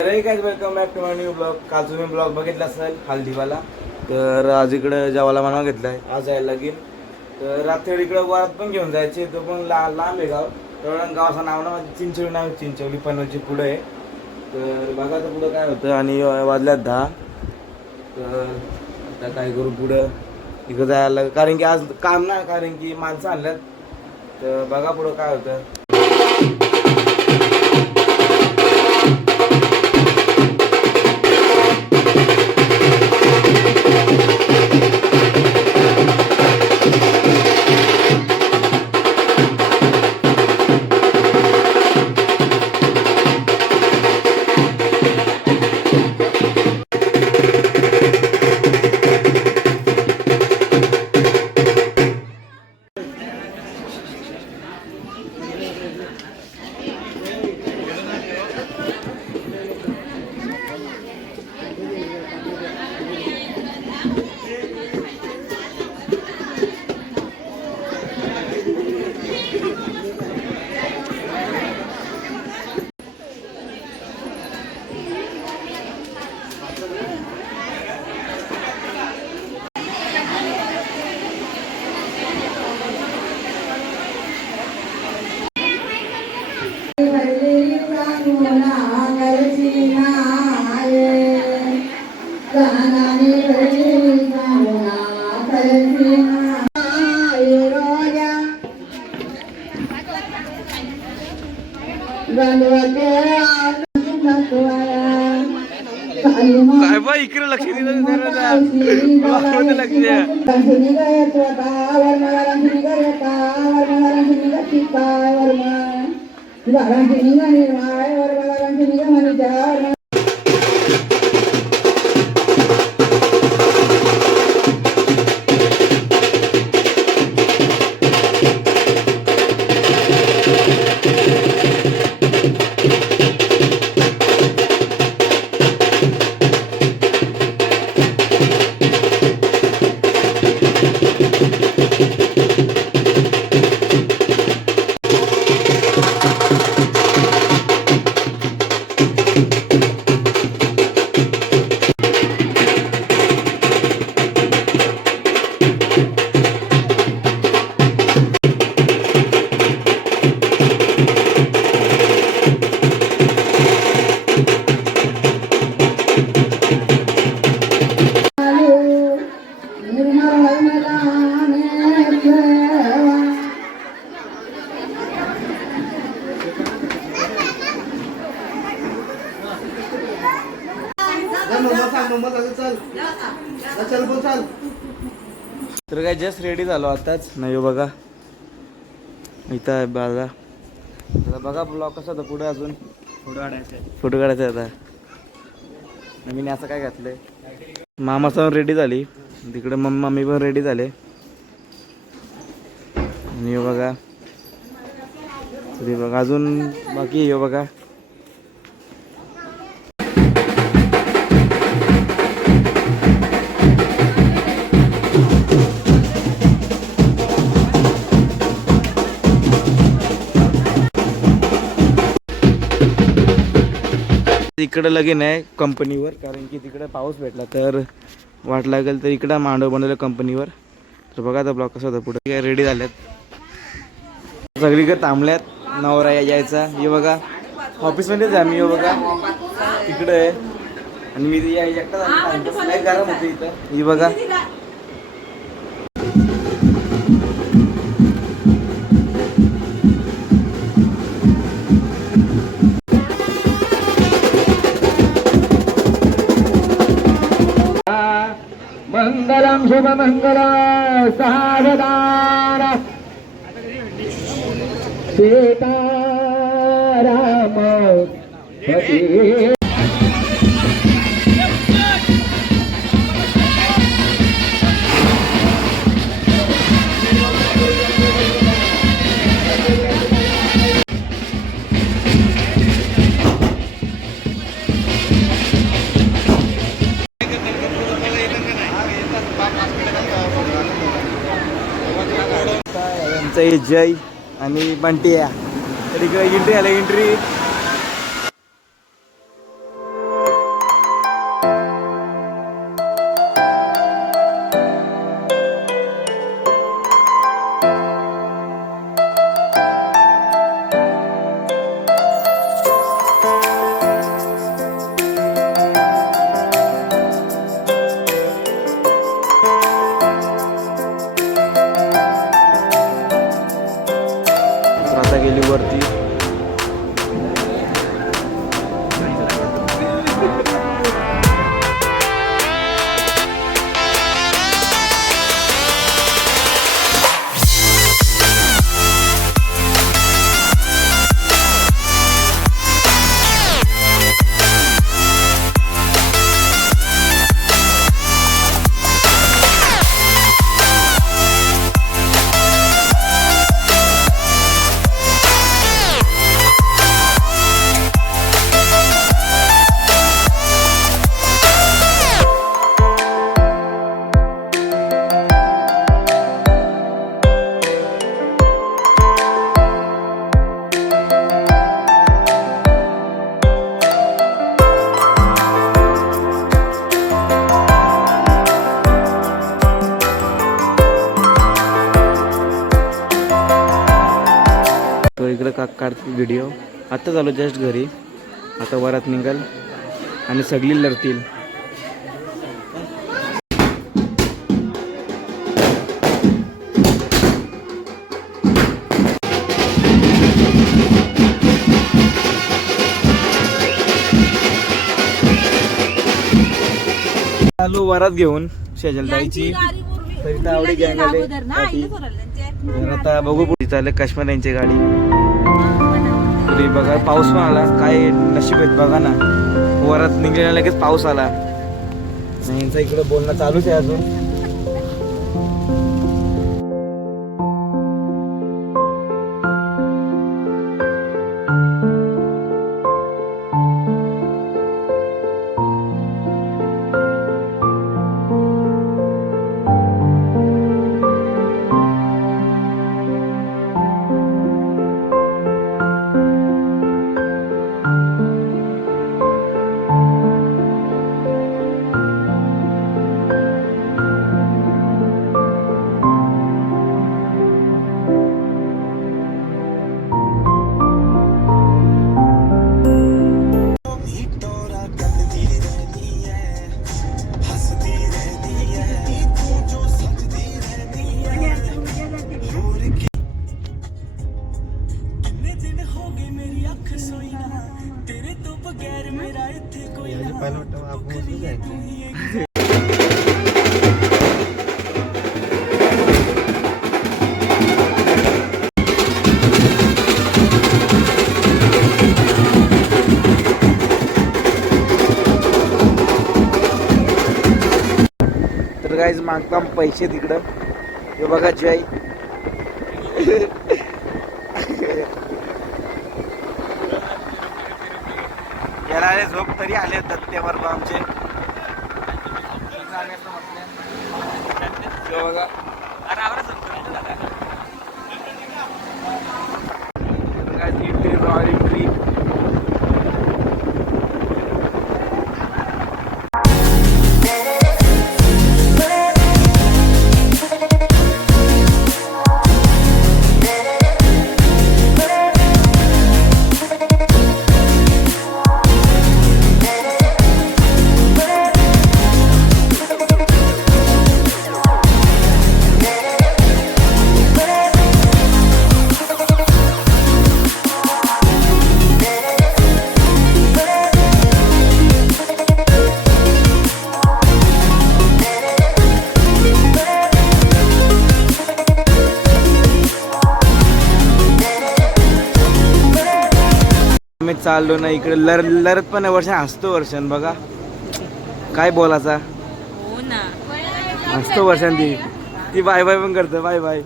तर काय welcome back to my new blog. काल तुम्ही ब्लॉग बघितला असेल हल्दीवाला. तर आज इकडे जेवायला म्हणा घेतलाय, आज यायला लागेल. तर रात्री इकडे वरात पण घेऊन जायचे, तो पण लांब आहे गाव. तर गावाचं नाव ना चिंचोली, नाव चिंचोली पनवेलची पुढे आहे. तर बघा तर पुढं काय होतं. आणि वाजल्यात 10. तर आता काय करू पुढं इकडं जायला, कारण की आज काम नाही, कारण की माणसं आणल्यात. तर बघा पुढं काय होतं. काय बा इकडे लक्ष दिलं लक्ष तर काय जस्ट रेडी झालो आताच. नाही बघा इथं आहे बाजा. आता बघा ब्लॉग कसा होता पुढे, अजून फोटो काढायचा आता. मी असं काय घातलंय. मामा समोर रेडी झाली, तिकडे मम्मी पण रेडी झाले. आणि बघा अजून बाकी आहे बघा. इकडं लगीन आहे कंपनीवर, कारण की तिकडे पाऊस भेटला तर वाट लागेल, तर इकडं मांडव बनवलं कंपनीवर. तर बघा आता ब्लॉग कसा होता पुढे. काय रेडी झाल्यात, सगळीकडे थांबल्यात नवरा यायचा. हे बघा ऑफिसमध्येच आहे मी, बघा तिकडे आहे. आणि मी एकटाच गरम होते इथं. ही बघा मंगलम शुभ मंगल सावधान सीताराम जय आणि बंटी. तर इकडे एंट्री आली, एंट्री दादा काढतील व्हिडिओ. आत्ता चालू जस्ट घरी, आता वरात निघाल आणि सगळी लढतील. चालू वरात घेऊन शेजलताईची सरिता आवडी गँग आले. तर आता बघू पुढे चालले काश्मीर यांची गाडी. तरी बघा पाऊस पण आला, काय नशीब आहेत बघा ना. वरात निघायला लगेच पाऊस आला. यांचं इकडं बोलणं चालूच आहे अजून. तर गाईज मागता पैसे तिकडं. हे बघा जय याला आले झोप तरी आले दत्त्यावर आमचे. बघा चाललो ना इकडे लढत पण वर्ष हसतो वर्षान. बघा काय बोलायचा, हो ना हसतो वर्षान. ती बाय बाय पण करतो. Bye bye.